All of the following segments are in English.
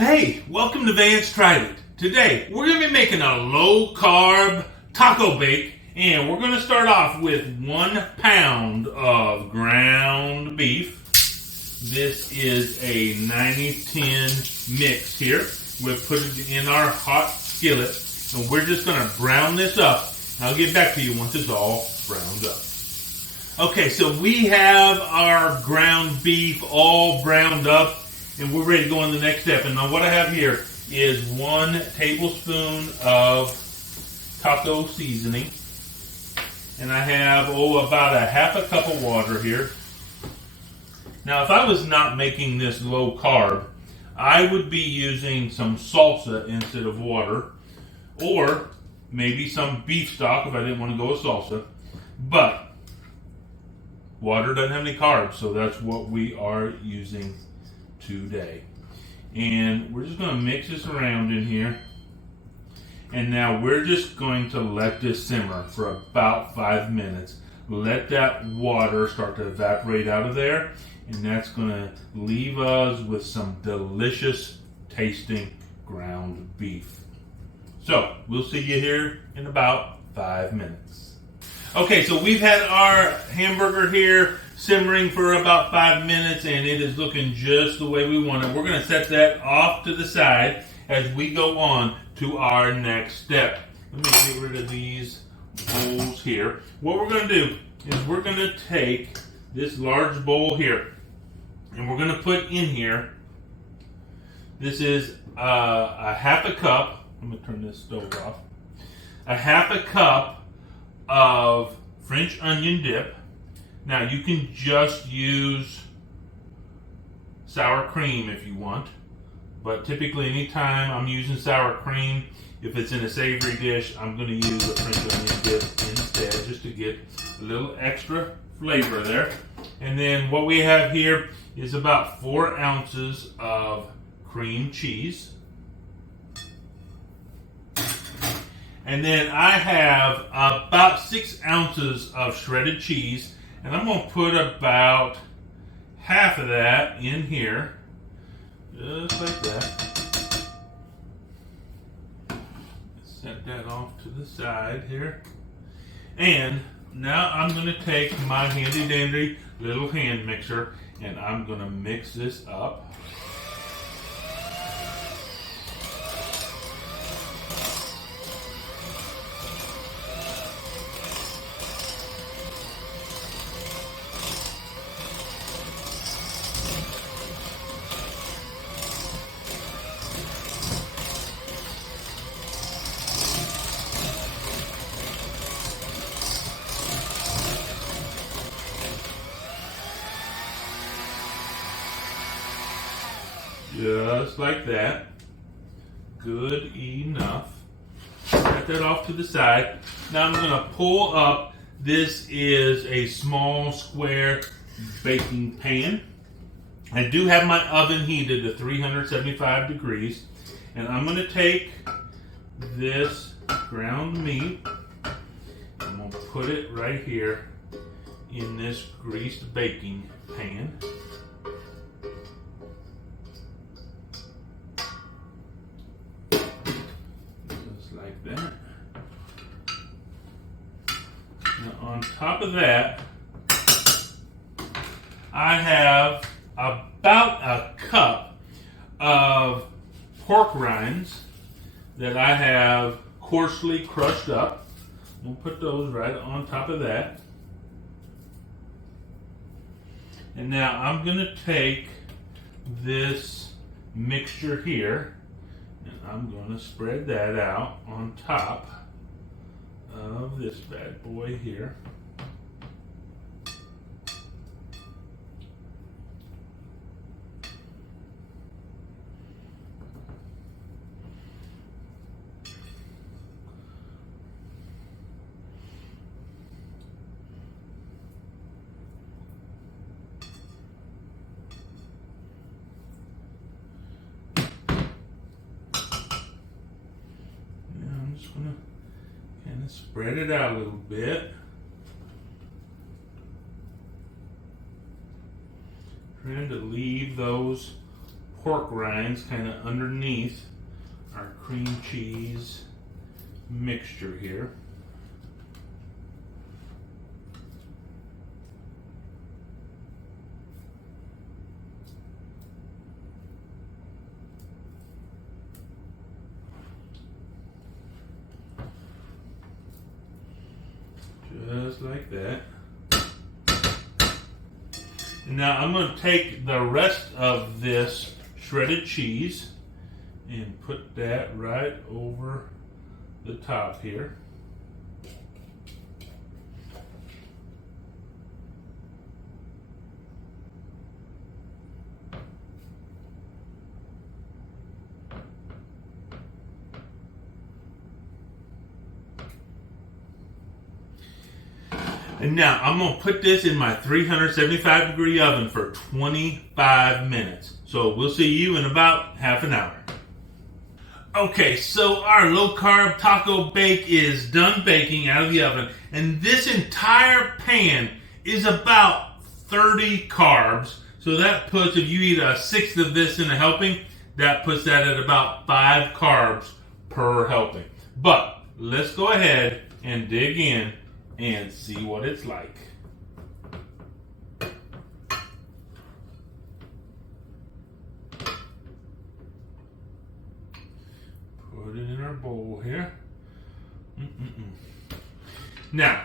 Hey, welcome to Vance Tried It. Today, we're going to be making a low-carb taco bake, and we're going to start off with 1 pound of ground beef. This is a 90-10 mix here. We'll put it in our hot skillet, and we're just going to brown this up. I'll get back to you once it's all browned up. Okay, so we have our ground beef all browned up, and we're ready to go on to the next step. And now what I have here is 1 tablespoon of taco seasoning. And I have, about a half a cup of water here. Now, if I was not making this low carb, I would be using some salsa instead of water, or maybe some beef stock if I didn't want to go with salsa. But water doesn't have any carbs, so that's what we are using today. And we're just going to mix this around in here. And now we're just going to let this simmer for about 5 minutes. Let that water start to evaporate out of there, and that's going to leave us with some delicious tasting ground beef. So we'll see you here in about 5 minutes. Okay, so we've had our hamburger here simmering for about 5 minutes, and it is looking just the way we want it. We're going to set that off to the side as we go on to our next step. Let me get rid of these bowls here. What we're going to do is we're going to take this large bowl here, and we're going to put in here, this is a half a cup. I'm going to turn this stove off. A half a cup of French onion dip. Now you can just use sour cream if you want, but typically anytime I'm using sour cream, if it's in a savory dish, I'm going to use a French onion dip instead, just to get a little extra flavor there. And then what we have here is about 4 ounces of cream cheese. And then I have about 6 ounces of shredded cheese, and I'm going to put about half of that in here, just like that. Set that off to the side here. And now I'm going to take my handy dandy little hand mixer, and I'm going to mix this up. Just like that. Good enough. Set that off to the side. Now I'm going to pull up. This is a small square baking pan. I do have my oven heated to 375 degrees. And I'm going to take this ground meat. I'm going to put it right here in this greased baking pan. Like that. Now on top of that, I have about a cup of pork rinds that I have coarsely crushed up. We'll put those right on top of that. And now I'm going to take this mixture here, and I'm going to spread that out on top of this bad boy here. Spread it out a little bit. Trying to leave those pork rinds kind of underneath our cream cheese mixture here. Just like that. Now I'm going to take the rest of this shredded cheese and put that right over the top here. And now I'm going to put this in my 375 degree oven for 25 minutes. So we'll see you in about half an hour. Okay, so our low carb taco bake is done baking out of the oven. And this entire pan is about 30 carbs. So that puts, if you eat a sixth of this in a helping, that puts that at about 5 carbs per helping. But let's go ahead and dig in and see what it's like. Put it in our bowl here. Now,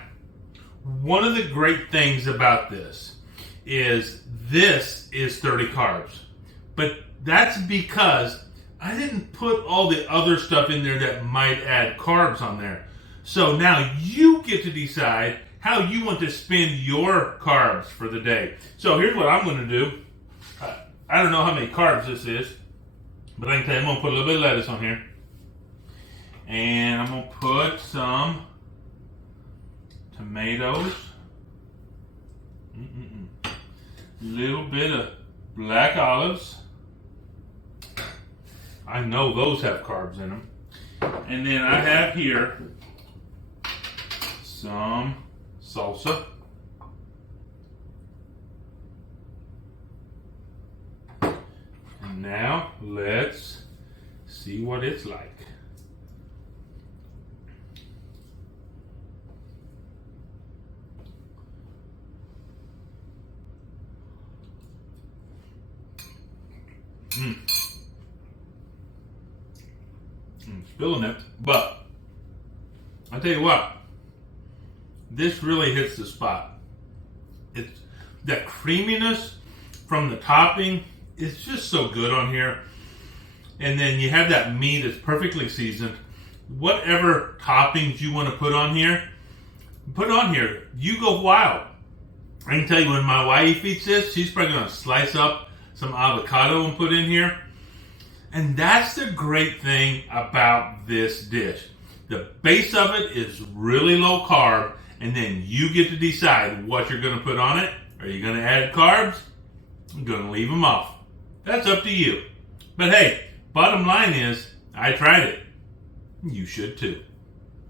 one of the great things about this is 30 carbs. But that's because I didn't put all the other stuff in there that might add carbs on there. So now you get to decide how you want to spend your carbs for the day. So here's what I'm going to do. I don't know how many carbs this is, but I can tell you I'm going to put a little bit of lettuce on here. And I'm going to put some tomatoes. A little bit of black olives. I know those have carbs in them. And then I have here some salsa. And now let's see what it's like. Spilling it, but I'll tell you what. This really hits the spot. It's that creaminess from the topping. It's just so good on here. And then you have that meat that's perfectly seasoned. Whatever toppings you want to put on here, put on here. You go wild. I can tell you when my wife eats this, she's probably going to slice up some avocado and put in here. And that's the great thing about this dish. The base of it is really low carb. And then you get to decide what you're going to put on it. Are you going to add carbs? I'm going to leave them off. That's up to you. But hey, bottom line is, I tried it. You should too.